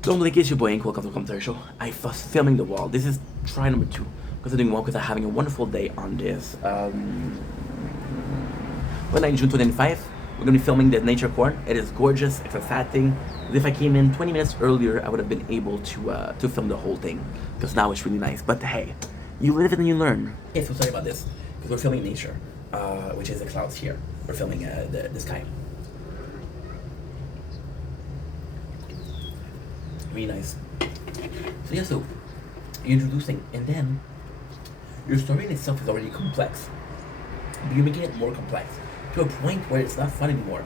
Don't blink, it's your boy Ink. Welcome to the commentary show. I was filming the wall. This is try number 2. Because I'm doing well because I'm having a wonderful day on this. When I June 25, we're gonna be filming the nature corn. It is gorgeous. It's a sad thing. If I came in 20 minutes earlier, I would have been able to film the whole thing because now it's really nice. But hey, you live and you learn. Okay, so sorry about this because we're filming nature, which is the clouds here. We're filming the sky. Really nice. So yeah, so you're introducing, and then your story in itself is already complex, but you're making it more complex to a point where it's not fun anymore.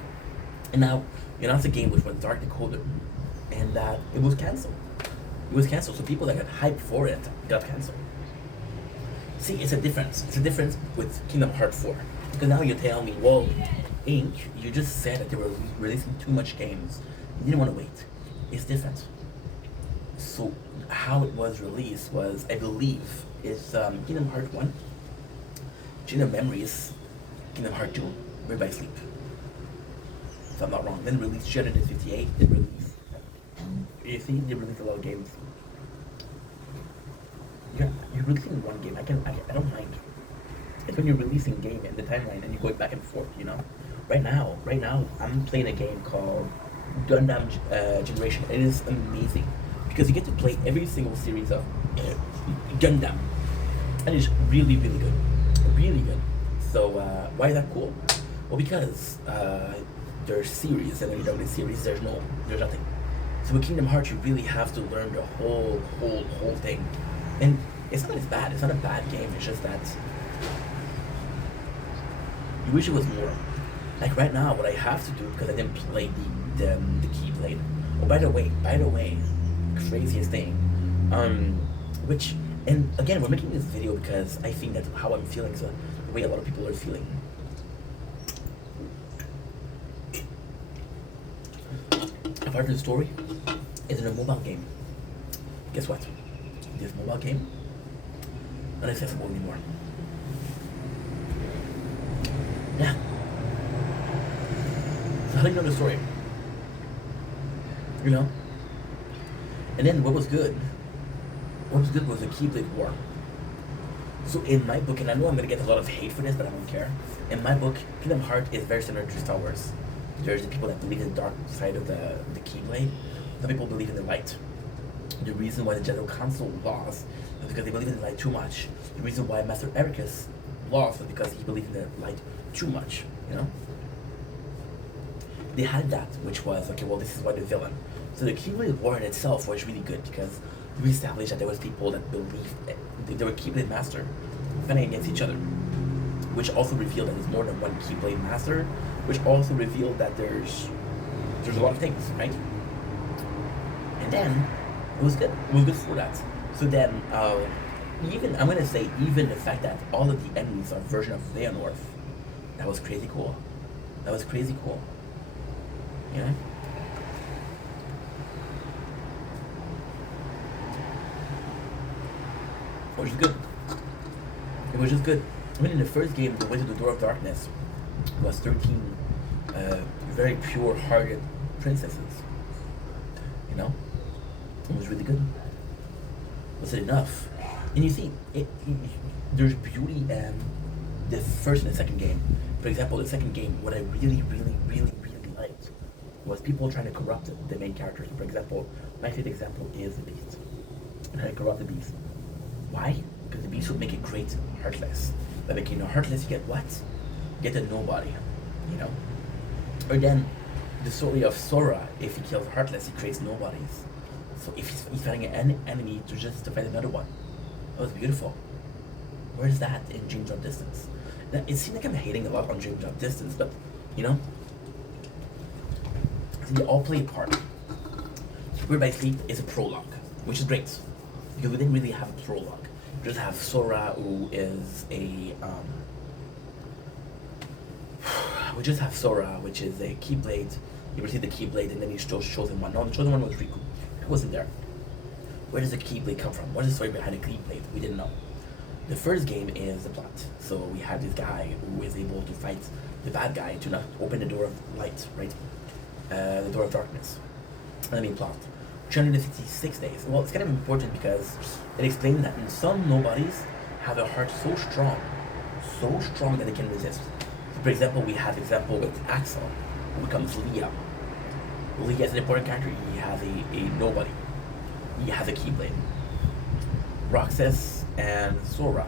And now, you know, it's a game which was dark decoder, and it was canceled. It was canceled, so people that got hyped for it got canceled. See, it's a difference. It's a difference with Kingdom Hearts 4. Because now you tell me, well, Ink, you just said that they were releasing too much games. You didn't want to wait. It's different. So how it was released was, I believe, is Kingdom Hearts 1, Chain of Memories, Kingdom Hearts 2, Birth by Sleep. If I'm not wrong. Then released Shattered 58, then released. You see, they released a lot of games. You're releasing one game. I don't mind. It's when you're releasing a game in the timeline and you're going back and forth, you know? Right now, I'm playing a game called Gundam Generation. It is amazing. Because you get to play every single series of Gundam. And it's really, really good. Really good. So, why is that cool? Well, because there's series, and when you don't get series, there's nothing. So with Kingdom Hearts, you really have to learn the whole thing. And it's not as bad. It's not a bad game. It's just that you wish it was more. Like right now, what I have to do, because I didn't play the Keyblade. Oh, by the way, craziest thing. Which, and again, we're making this video because I think that how I'm feeling is the way a lot of people are feeling. A part of the story is in a mobile game. Guess what? This mobile game not accessible anymore. Yeah. So how do you know the story? You know? And then what was good? What was good was the Keyblade War. So in my book, and I know I'm gonna get a lot of hate for this, but I don't care. In my book, Kingdom Hearts is very similar to Star Wars. There's the people that believe in the dark side of the Keyblade. Some people believe in the light. The reason why the General Council lost is because they believe in the light too much. The reason why Master Ericus lost was because he believed in the light too much, you know? They had that, which was, okay, well, this is why the villain. So the Keyblade War in itself was really good because we established that there was people that believed they were Keyblade Master fighting against each other, which also revealed that there's more than one Keyblade Master, which also revealed that there's a lot of things, right? And then it was good. It was good for that. So then, even I'm gonna say even the fact that all of the enemies are a version of Xehanort, that was crazy cool. That was crazy cool. You know? Which is good. It was just good. I mean, in the first game, the way to the Door of Darkness was 13 very pure-hearted princesses. You know? It was really good. Was it enough? And you see, there's beauty in the first and the second game. For example, the second game, what I really liked was people trying to corrupt the main characters. For example, my favorite example is the Beast. Trying to corrupt the Beast. Why? Because the Beast would make it great Heartless. By making a Heartless, you get what? You get a nobody, you know? Or then, the story of Sora, if he kills Heartless, he creates nobodies. So if he's fighting an enemy to fight another one. That was beautiful. Where's that in Dream Drop Distance? Now, it seems like I'm hating a lot on Dream Drop Distance, but, you know? They all play a part. Birth by Sleep is a prologue, which is great. Because we didn't really have a prologue. We just have Sora, who is a, we just have Sora, which is a Keyblade. You receive the Keyblade, and then he shows Chosen One. No, the Chosen One was Riku. Riku wasn't there. Where does the Keyblade come from? What is the story behind the Keyblade? We didn't know. The first game is the plot. So we have this guy who is able to fight the bad guy to not open the door of light, right? The door of darkness. And I mean plot. 366 days. Well, it's kind of important because it explains that some nobodies have a heart so strong that they can resist. So for example, we have example with Axel, who becomes Leah. Leah is an important character. He has a nobody. He has a Keyblade. Roxas and Sora.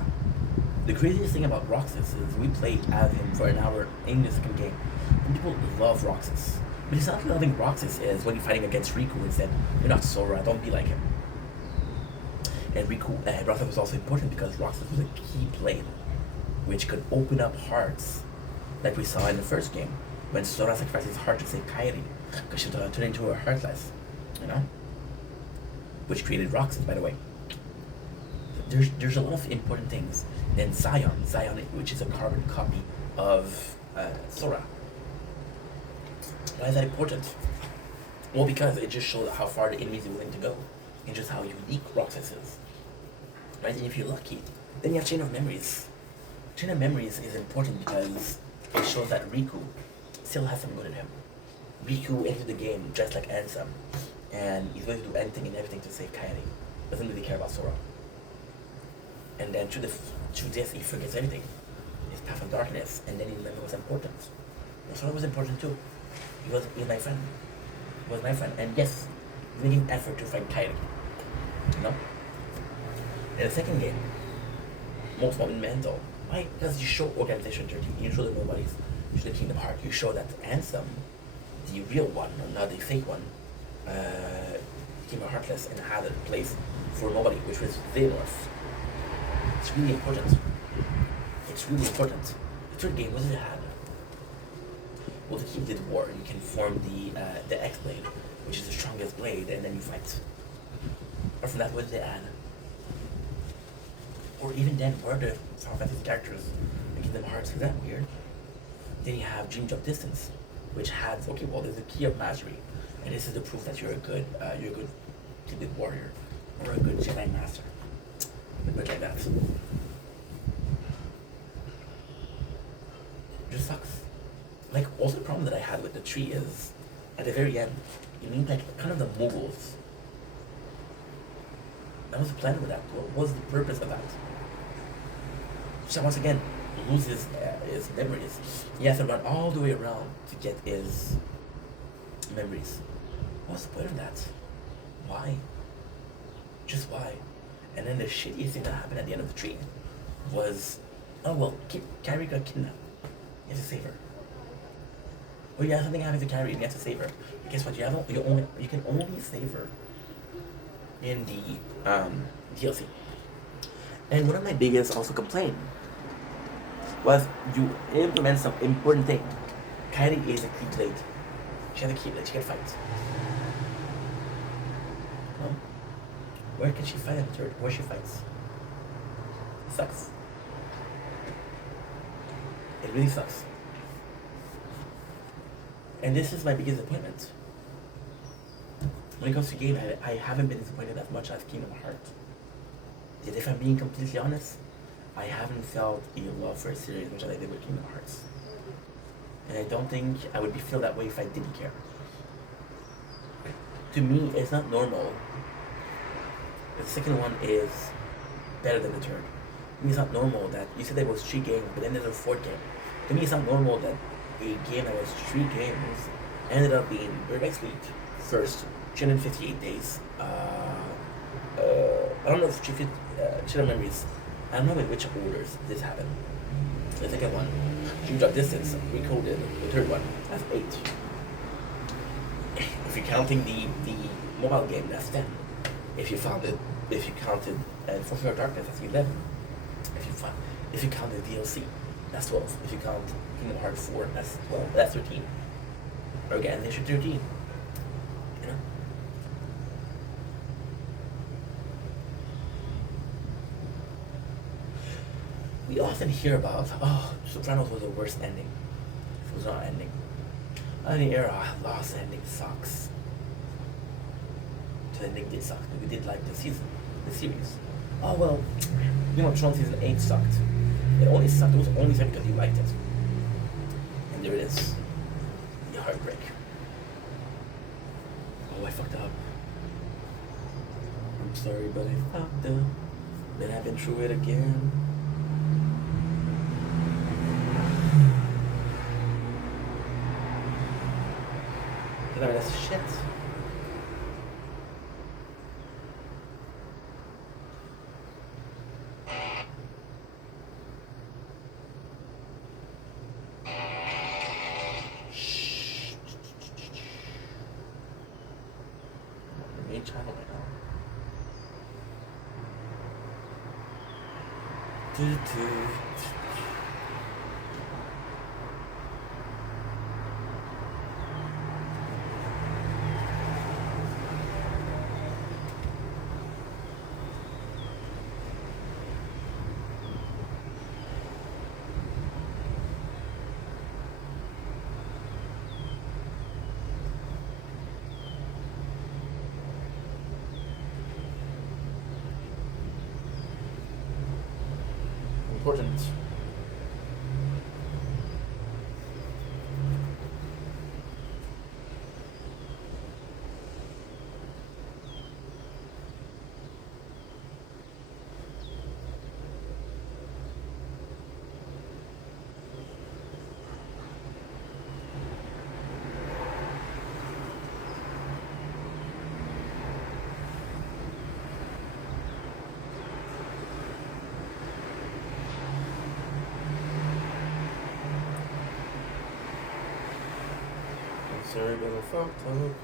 The craziest thing about Roxas is we played as him for an hour in the second game. And people love Roxas. But it's not loving Roxas is when you're fighting against Riku and said, "You're not Sora, don't be like him." And Roxas was also important because Roxas was a Keyblade, which could open up hearts, like we saw in the first game, when Sora sacrificed his heart to save Kairi, because she turned into a Heartless, you know? Which created Roxas, by the way. There's a lot of important things. Then Zion, which is a carbon copy of Sora. Why is that important? Well, because it just shows how far the enemy is willing to go, and just how unique Roxas is. Right? And if you're lucky, then you have Chain of Memories. Chain of Memories is important because it shows that Riku still has some good in him. Riku entered the game dressed like Ansem, and he's going to do anything and everything to save Kairi. Doesn't really care about Sora. And then through this, he forgets everything. His path of darkness, and then he remembers what's important. And Sora was important too. He was my friend. He was my friend. And yes, making effort to find Kairi. You know? In the second game, most monumental. Why? Because you show Organization 13, you show the nobodies, you show the Kingdom Heart, you show that Ansem, the real one, not the fake one, became a Heartless and had a place for nobody, which was Xehanort. It's really important. It's really important. The third game, what did it have? Well, the King did war. You can form the X-Blade, which is the strongest blade, and then you fight. Or from that, what did they add? Or even then, where are the Final Fantasy characters in Kingdom Hearts? Is that weird? Then you have Dream Drop Distance, which has, okay, well, there's a key of mastery, and this is the proof that you're a good Keyblade warrior, or a good Jedi Master. But like that. It just sucks. Like, also the problem that I had with the tree is, at the very end, you need like kind of the moguls. That was the plan with that. What was the purpose of that? So once again, loses his memories. He has to run all the way around to get his memories. What's the point of that? Why? Just why? And then the shittiest thing that happened at the end of the tree was, oh well, Kairi got kidnapped. You have to save her. Oh yeah, something happens to Kairi and you have to save her. But guess what? You can only save her in the DLC. And one of my biggest also complaint was you implement some important thing. Kairi is a Keyblade. She has a Keyblade. She can fight. Where can she fight in the third? Where she fights? It sucks. It really sucks. And this is my biggest disappointment. When it comes to game, I haven't been disappointed as much as Kingdom Hearts. Yet if I'm being completely honest, I haven't felt a love for a series which I did with Kingdom Hearts. And I don't think I would feel that way if I didn't care. To me, it's not normal. The second one is better than the third. To me, it's not normal that you said there was 3 games, but then there's a 4th game. To me, it's not normal that a game that was 3 games ended up being very nicely first 358 days. I don't know if Chain Memories. I don't know in which orders this happened. The second one, Dream Drop Distance, recoded. The third one, that's 8. If you're counting the mobile game, that's 10. If you counted Force of Darkness, that's 11. If you count the DLC, that's 12. If you count Kingdom Hearts 4, that's 12. That's 13. Organization 13. You know? We often hear about, Sopranos was the worst ending. It was not ending. Any era, last ending sucks. The ending did suck. We did like the series. Oh well, Game of Thrones season 8 sucked. It only sucked. It was only sucked because you liked it. And there it is. The heartbreak. Oh, I fucked up. I'm sorry, but I fucked up. Then I've been through it again. No, that's shit. Main channel right now. Important. Sorry, but I fucked up.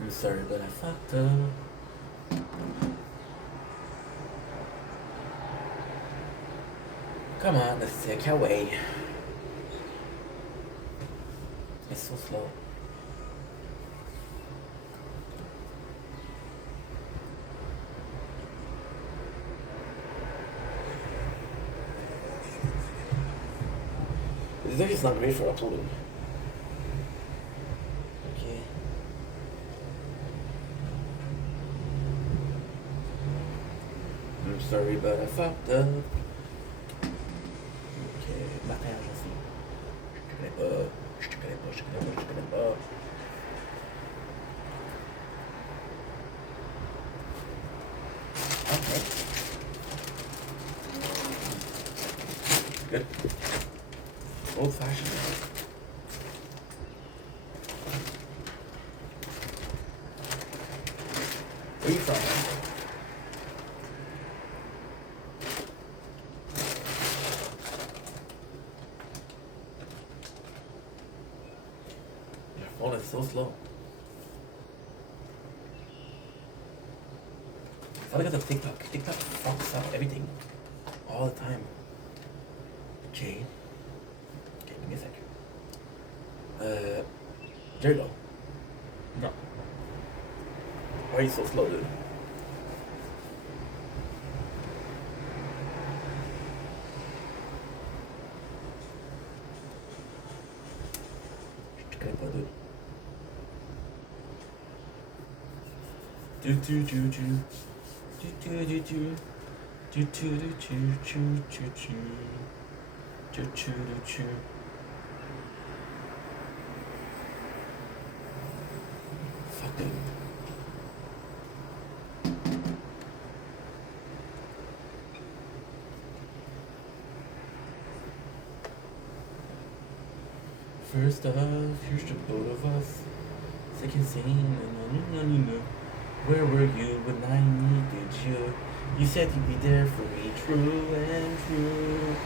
I'm sorry, but I fucked up. Come on, let's take your way. It's so slow. This is not great for uploading. Okay. I'm sorry, but I fucked up. Ok, Martin Agency. Je te connais pas. Je te connais pas, je te connais pas, je te connais pas. Okay. Good. Old fashioned. Where are you from? Your phone is so slow. It's all because of TikTok. TikTok fucks up everything. All the time. Okay. Okay, give me a sec. There you go. No. Why are you so slow, dude? Je te connais pas, dude. Fuck, dude. First off, here's the both of us. Second scene, where were you when I needed you? You said you'd be there for me, true and true.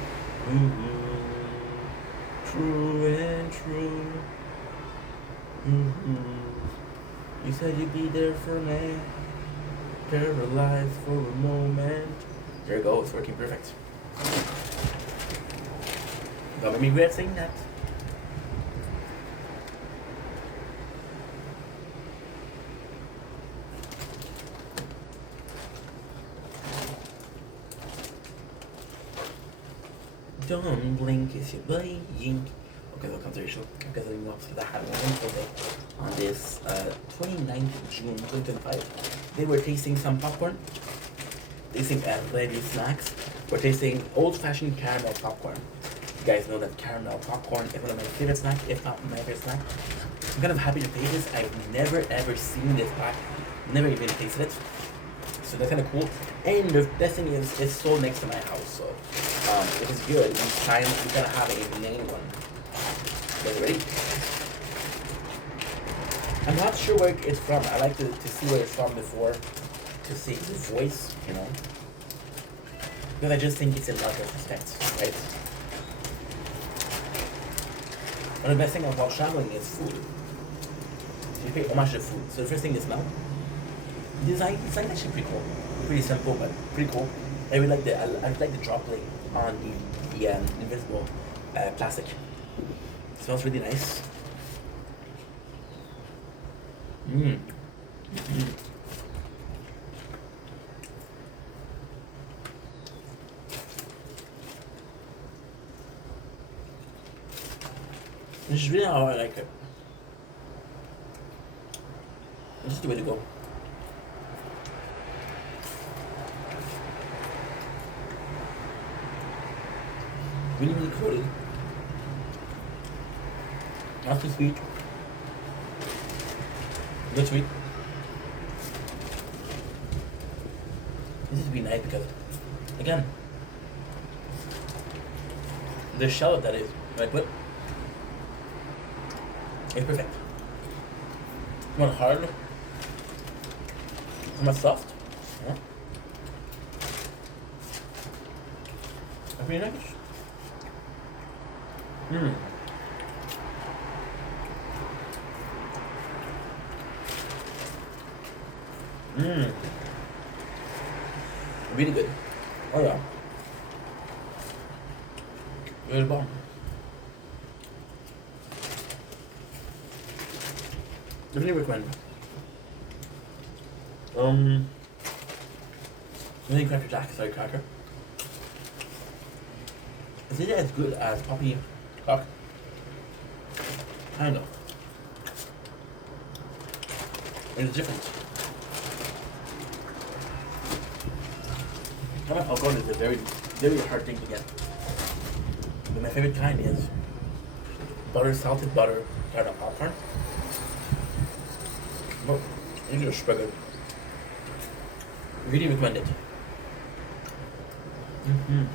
Ooh, true and true. Ooh, you said you'd be there for me, paralyzed for a moment. There you go, it's working perfect. Don't make me regret saying that. Don't blink, it's your blinking. Okay, so controversial because I know that I had one wonderful day on this 29th June 2025. They were tasting some popcorn, tasting ready snacks. We're tasting old-fashioned caramel popcorn. You guys know that caramel popcorn is one of my favorite snacks, if not my favorite snack. I'm kind of happy to taste this. I've never ever seen this pack, never even tasted it. So that's kind of cool. And the best thing is, it's sold next to my house, so if it's good, we gotta have a main one. Guys ready? I'm not sure where it's from. I like to see where it's from before to see the voice, you know. Because I just think it's in lot of respects, right? One of the best things about traveling is food. You pay homage to food. So the first thing is smell. Design actually pretty cool. Pretty simple, but pretty cool. I really like I like the droplet on the invisible plastic. It smells really nice. Mmm. This is really how I like it. This is the way to go. Really, really coated. Not too sweet. Good sweet. This would be nice because, again, the shell that is I put is perfect. It's not hard. It's not soft. Yeah. That's really nice. Mmm. Mmm. Really good. Oh yeah. Really bomb. Definitely recommend. Really Cracker Jack, sorry cracker. Is it as good as Poppy Cock? I don't know. There's a difference. Caramel popcorn is a very, very hard thing to get. But my favorite kind is salted butter caramel popcorn. But it's just super good. Really recommend it. Mm-hmm.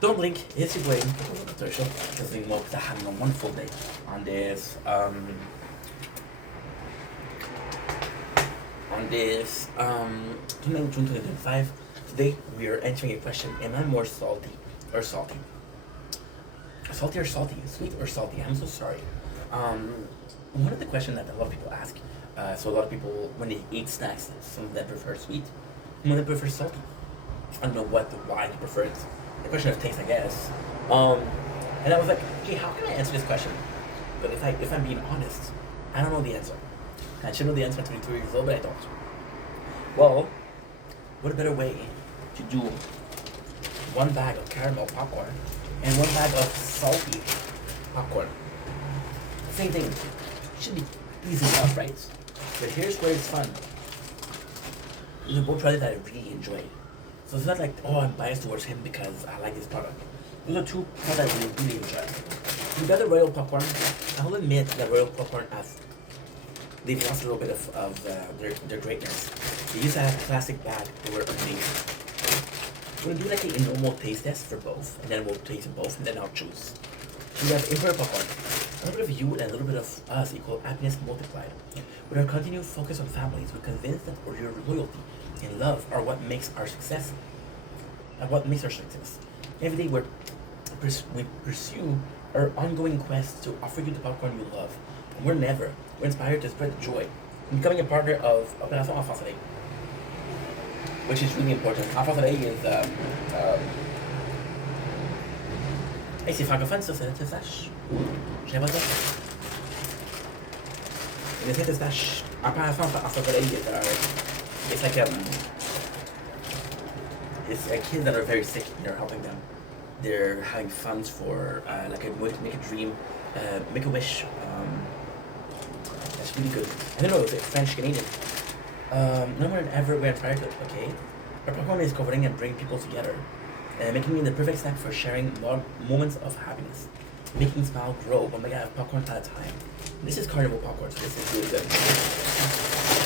Don't blink, it's your brain. Because we know that having a wonderful day on this 29 June 2025. Today we are answering a question: am I more salty or salty? Salty or salty? Sweet or salty? I'm so sorry. One of the questions that a lot of people ask, so a lot of people when they eat snacks, some of them prefer sweet, some of them prefer salty. I don't know why they prefer it. The question of taste, I guess. And I was like, okay, how can I answer this question? But if I'm being honest, I don't know the answer. I should know the answer at 22 years old, but I don't. Well, what a better way to do one bag of caramel popcorn and one bag of salty popcorn. Same thing. Should be easy enough, right? But here's where it's fun. These are both products that I really enjoy. So it's not like, oh, I'm biased towards him because I like this product. Those are two products I really enjoy. You got the Royal Popcorn. I will admit that Royal Popcorn they've lost a little bit of their greatness. They used to have a classic bag. They were amazing. We're gonna do like a normal taste test for both, and then we'll taste both, and then I'll choose. So we have Imperial Popcorn. A little bit of you and a little bit of us equal happiness multiplied. With our continued focus on families, we're convinced that your loyalty and love are what makes our success. Every day we pursue our ongoing quest to offer you the popcorn you love. And we're inspired to spread the joy Becoming a partner of Opération Enfant Soleil, which is really important. Enfant Soleil is hey, c'est francophone ça, ça sache. Je savais pas ça. Le Saint Eustache, Opération Enfant Soleil is it's like it's kids that are very sick. They're helping them. They're having funds for like a make a dream, make a wish. That's really good. I don't know, it's French Canadian. No more than ever, we're tired of okay. Our popcorn is covering and bringing people together, making me the perfect snack for sharing moments of happiness, making smile grow. Oh my god, popcorn at a time. This is carnival popcorn, so this is really good.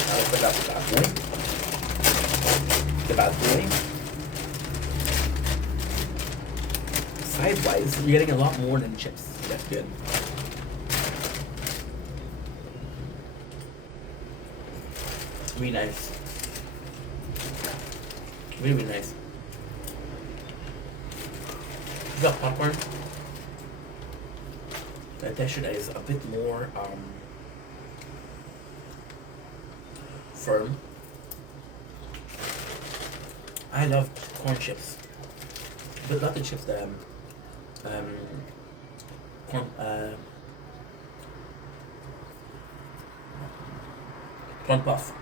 Now let's put out the bad boy. The bad boy. Size-wise, you're getting a lot more than chips. So that's good. Really nice. Really, really nice. You got popcorn. The texture that is a bit more firm. I love corn chips, but not the chips that corn corn puff.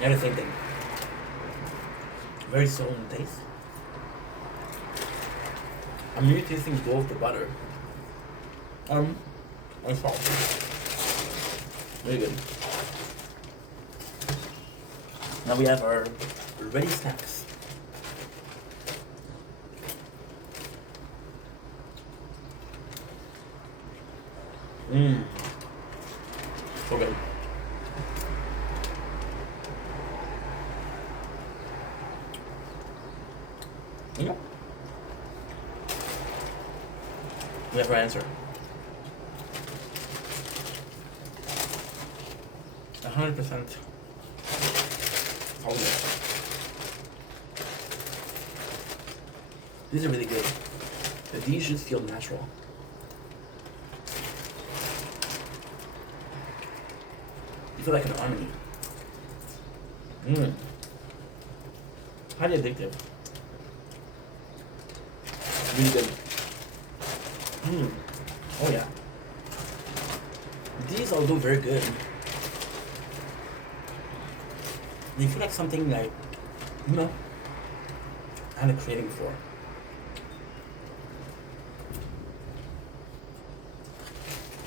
Yeah, the same thing. Very subtle in taste. I'm really tasting both the butter and salt. Really good. Now we have our ready snacks. Mmm. So good. Yeah. We have our answer. 100%. Oh yeah. These are really good. But these just feel natural. You feel like an harmony. Mmm. Highly addictive. Really good. Mmm. Oh yeah. These all do very good. They feel like something like, you know, I had a craving for.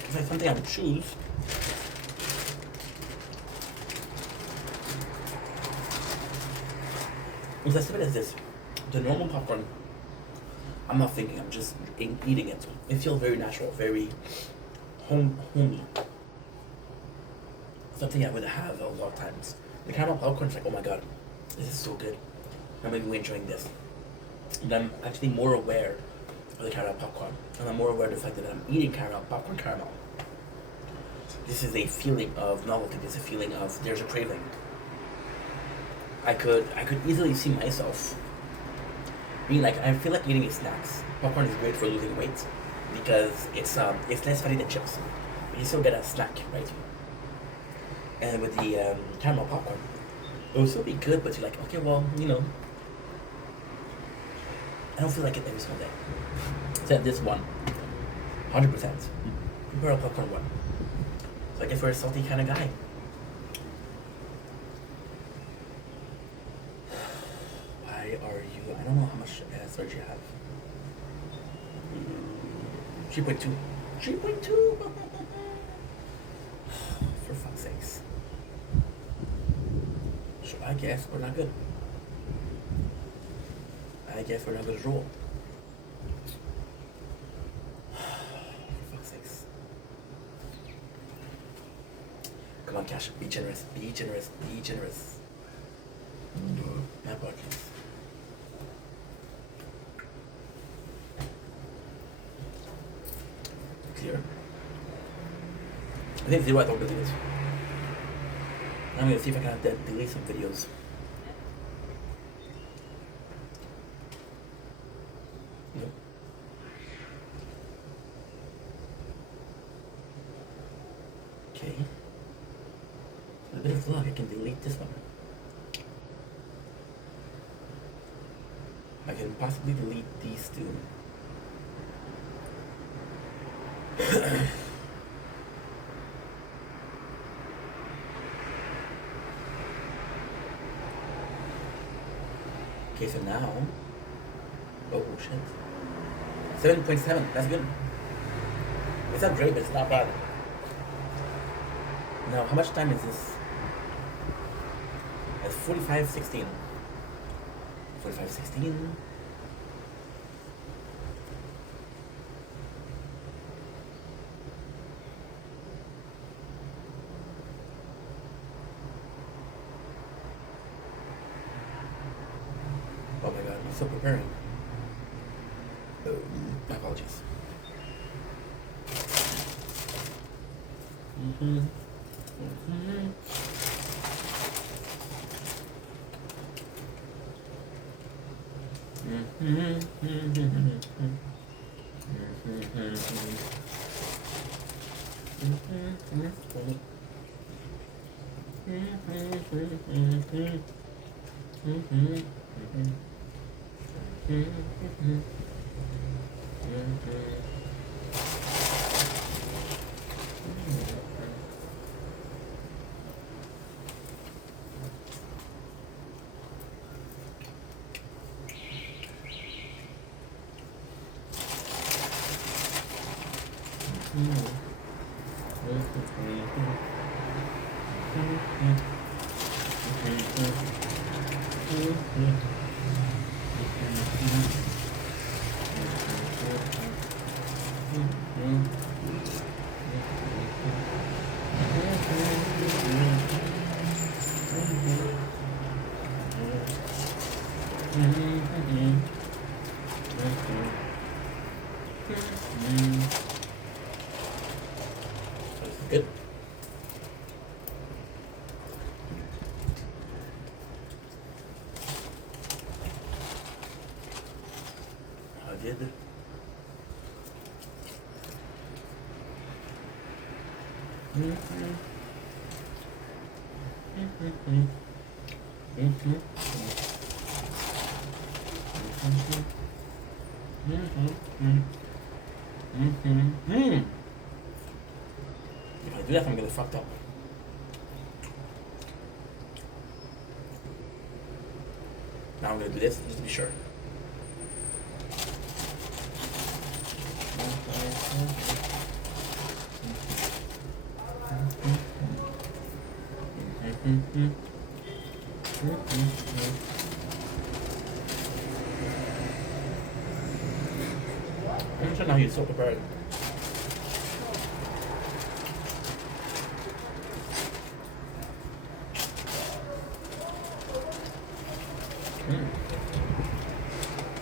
It's like something I would choose. It's as simple as this. The normal popcorn, I'm not thinking, I'm just eating it. It feels very natural, very homey. Something I would have a lot of times. The caramel popcorn is like, oh my god, this is so good. I'm really enjoying this. And I'm actually more aware of the caramel popcorn. And I'm more aware of the fact that I'm eating popcorn caramel. This is a feeling of novelty. This is a feeling of there's a craving. I could easily see myself being like, I feel like eating snacks. Popcorn is great for losing weight because it's less fatty than chips, but you still get a snack, right? And with the caramel popcorn, it will still be good, but you're like, okay, well, you know, I don't feel like it every single day. Except this one, 100%. Barrel popcorn one. So I guess we're a salty kind of guy. Why are you? I don't know how much storage you have. 3.2. 3.2. For fuck's sakes. So I guess we're not good. I guess we're not good at roll. For fuck's sakes. Come on, Cash. Be generous. Be generous. Be generous. My podcast. Clear. I think 0 I don't believe it. I'm gonna see if I can delete some videos. No. Okay. Because look, I can delete this one. I can possibly delete these two. Okay, so now, oh shit, 7.7. That's good. It's not great, but it's not bad. Now, how much time is this? It's 45:16. 45:16. Oh my god, I'm still preparing. Oh, my apologies. Mm-hmm. Mm-hmm. Good. I did. If I do that, I'm gonna fucked up. Now I'm gonna do this just to be sure. I'm sure now he's so prepared.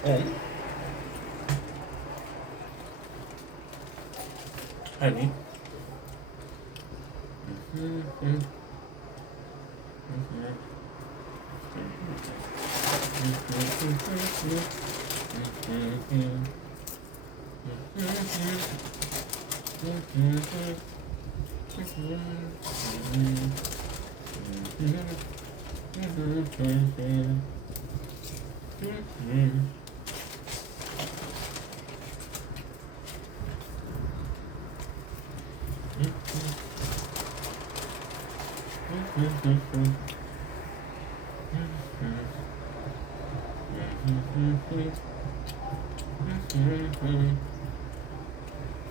And honey.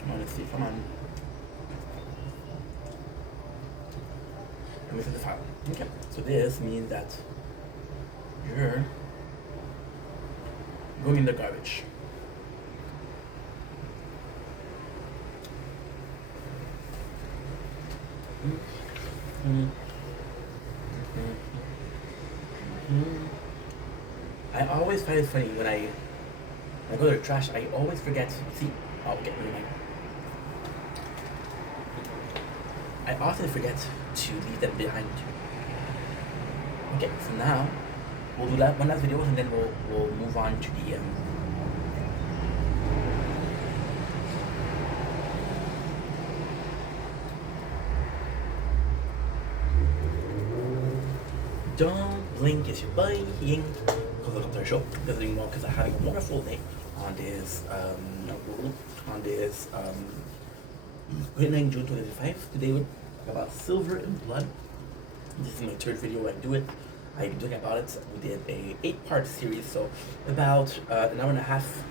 Honestly, come on. Let me set the file. Okay. So this means that you're going in the garbage. I always find it funny when I go to the trash, I always forget. See, I'll get rid of mine. I often forget to leave them behind. Okay, so now we'll do that one last video and then we'll move on to the Don't blink, it's your buying. Welcome to our show. Visiting more because I'm having a wonderful day on this June 2025. Today we're about Silver in Blood. This is my third video where I do it. I've been doing about it. We did a 8-part series, so about an hour and a half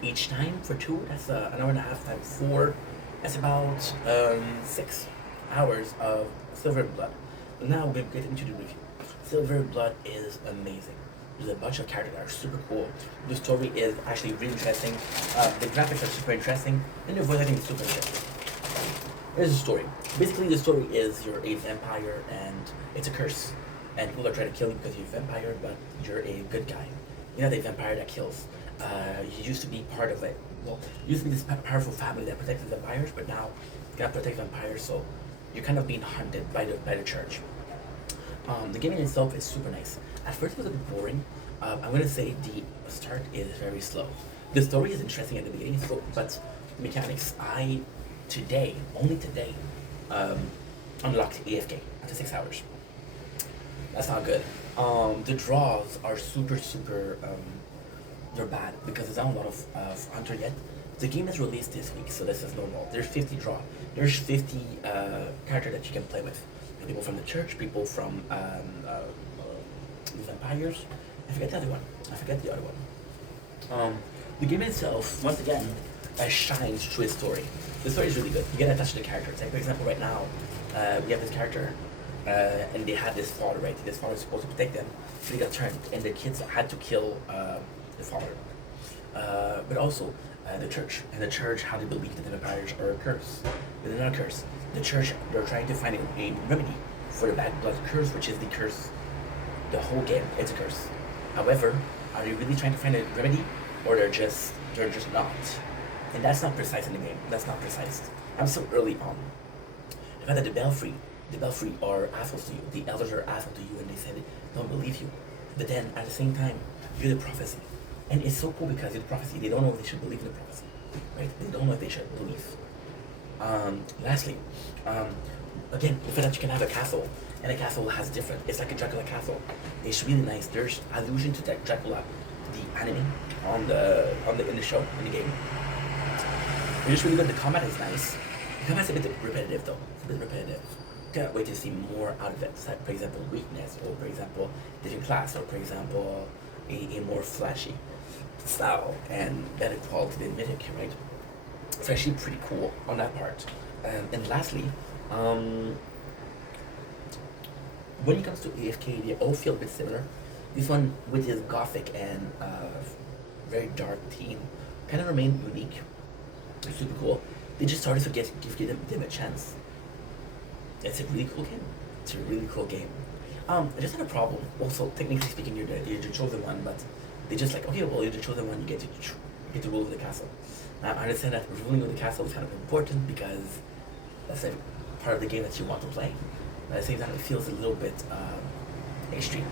each time for two. That's an hour and a half times four. That's about 6 hours of Silver in Blood. Now we're going to get into the review. Silver in Blood is amazing. There's a bunch of characters that are super cool. The story is actually really interesting. The graphics are super interesting, and the voice acting is super interesting. Here's the story. Basically, the story is you're a vampire, and it's a curse. And people are trying to kill you because you're a vampire, but you're a good guy. You're not a vampire that kills. You used to be part of it. Well, you used to be this powerful family that protected vampires, but now you gotta protect vampires, so you're kind of being hunted by the church. The game in itself is super nice. At first it was a bit boring. I'm gonna say the start is very slow. The story is interesting at the beginning, so, but mechanics, only today, unlocked AFK after 6 hours. That's not good. The draws are super, they're bad because there's not a lot of Hunter yet. The game is released this week, so this is normal. There's 50 draw. There's 50 characters that you can play with. People from the church, people from vampires. I forget the other one. The game itself, once again, shines through its story. The story is really good. You get attached to the characters. Like, for example, right now, we have this character, and they had this father, right? This father was supposed to protect them, so he got turned, and the kids had to kill the father. But also, the church. And the church, how they believe that the vampires are a curse. But they're not a curse. The church, they're trying to find a remedy for the bad blood curse, which is the curse. The whole game, it's a curse. However, are they really trying to find a remedy, or they're just not? And that's not precise in the game. That's not precise. I'm so early on. The fact that the belfry are assholes to you. The elders are assholes to you, and they said don't believe you. But then at the same time, you're the prophecy. And it's so cool because it's prophecy. They don't know if they should believe in the prophecy, right? They don't know if they should believe. Lastly, again, the fact that you can have a castle, and a castle has different. It's like a Dracula castle. It's really nice. There's allusion to that Dracula, the anime, in the show, in the game. It's just really good. The combat is nice. The combat's a bit repetitive though. It's a bit repetitive. Can't wait to see more out of it. So, for example, weakness, or for example, different class, or for example, a more flashy style and better quality than Mythic, right? It's actually pretty cool on that part. And lastly, when it comes to AFK, they all feel a bit similar. This one, with his gothic and very dark theme, kind of remained unique. It's super cool. They just started to give them a chance. It's a really cool game. It's a really cool game. I just had a problem. Also, technically speaking, you're the chosen one, but they just like, okay, well, you're the chosen one, you get to rule the castle. Now, I understand that ruling of the castle is kind of important because that's a part of the game that you want to play. But at the same time, it feels a little bit extreme.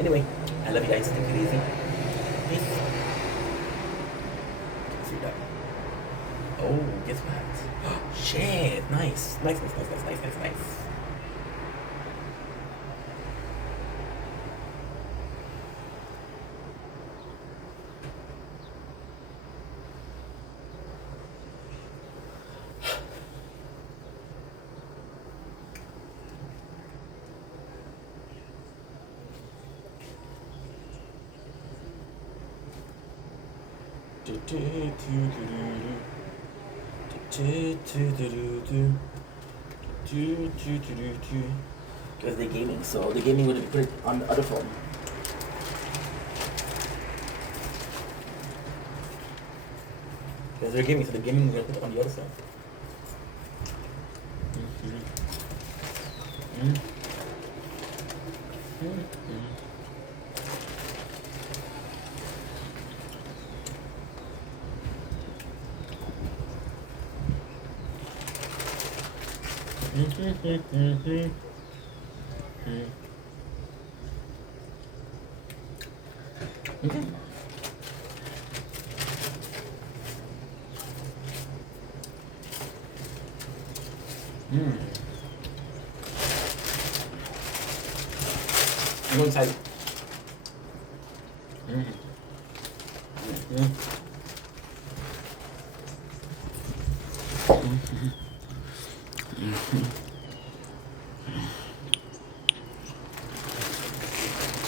Anyway, I love you guys. Take it easy. Peace. See that? Oh, guess what? Shit! Nice. Nice. Because they're gaming, so the gaming would put it on the other phone. Because they're gaming, so the gaming is gonna put it on the other phone. Go inside. Mm. Mm. Mm.